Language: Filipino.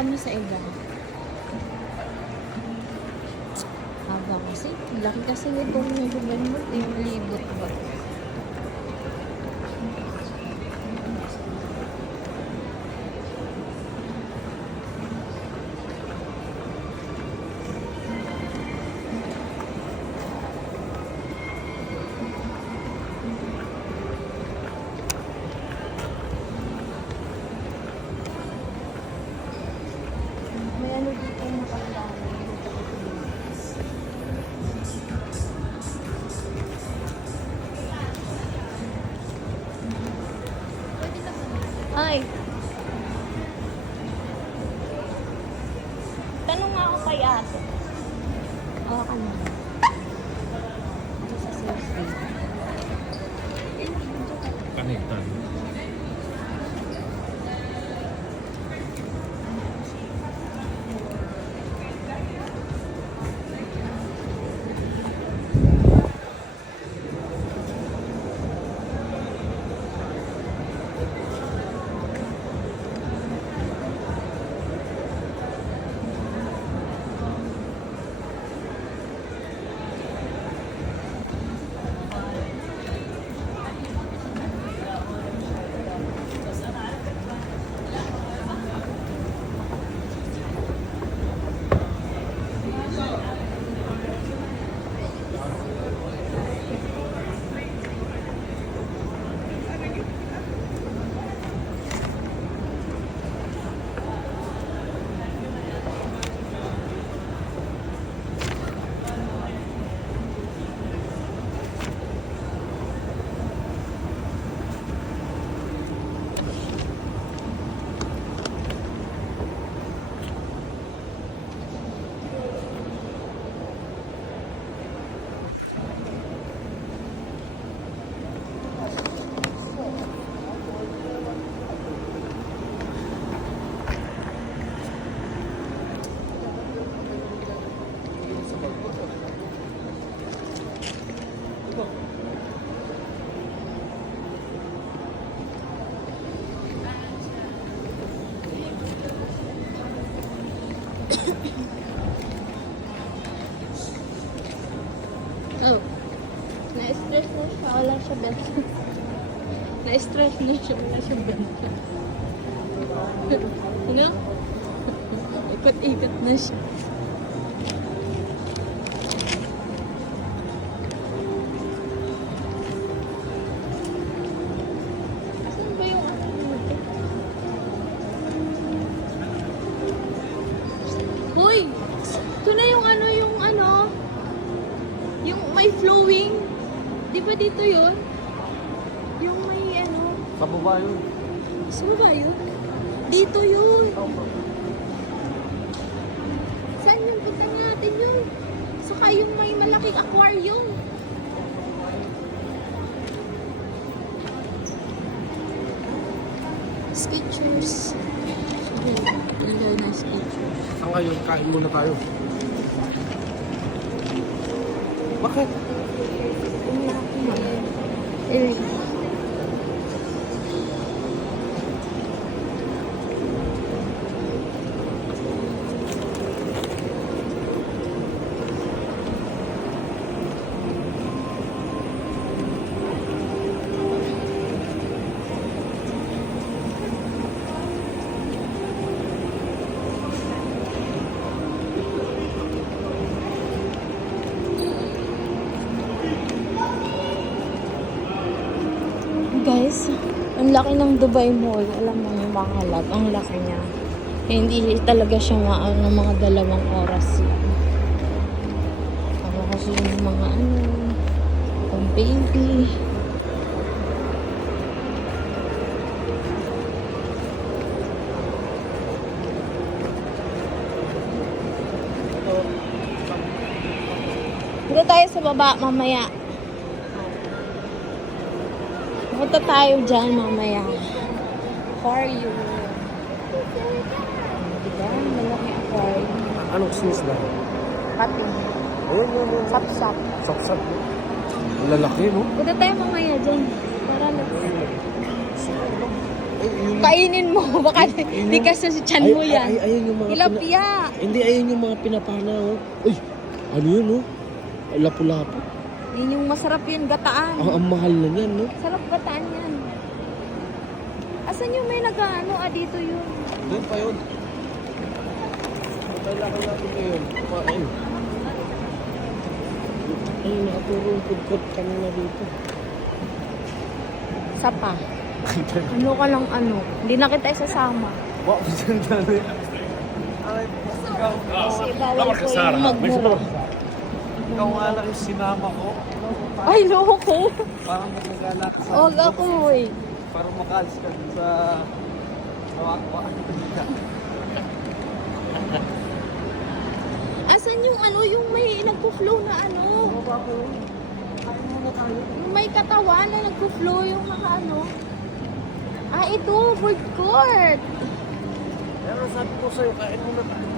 kami sa iba. Haba kasi. Laki kasi nitong Dubai Mall. Yung libot ba? May ano dito yung nakakalaman. Ay! Tanong nga ako kay ate. Oo ka na. Ito sa selfie. Kanitan. Oh. Na-stress na siya. Wala siya benta. Na-stress na siya. Wala siya benta. Ano? Ikot-ikot na siya. Asan ba yung ano dito? Hoy! Ito na yung ano, yung may flowing. Di ba dito yun? Yung may ano. Sa baba yun. Sa baba yun? Dito yun. Saan yun? Punta natin yun. Saka yung may malaking aquarium. Skechers. Nandun na Skechers. Saan kayo? Kain muna tayo. Bakit? Eh. Guys, ang laki ng Dubai Mall. Alam mo yung makalat. Ang laki niya. Hindi talaga siya maano ng mga 2 oras. Ako kasi yung mga pang baby. Dito tayo sa baba mamaya. Punta tayo dyan mamaya. Aquarium. Diba? Malaki aquarium. Anong sis na? Pating. Ayun. Sap-sap. Sapsap. Lalaki, no? Punta tayo mamaya dyan. Para let's... Ay, yung Kainin mo. Baka di ka sa tiyan mo yan. Ayun yung mga... Tilapia. Hindi, ayun yung mga pinapana, oh. Uy, ano yun, oh? Lapu-lapu. Yun yung masarap yun, gataan. Ang mahal na yan, no? Sarap gataan yan. Asan yung may nag-ano? Dito yun. Doon pa yun. Kailangan natin ngayon. Kumain. Ay, nakaturong pudpud kami na dito. Sapa. Ano ka lang ano. Hindi na kita isasama. Wow, sandali. Kasi bawal ko yung magmura. Ikaw nga lang yung sinama ko. Ay, loko. Parang magagala ka sa... Huwag ako eh. Parang makaalis ka dun sa... Asan yung ano, yung may nagpo-flow na ano? Yung may katawan na nagpo-flow yung mga ano? Ito, food court. Pero sabi ko sa'yo, kain muna tayo.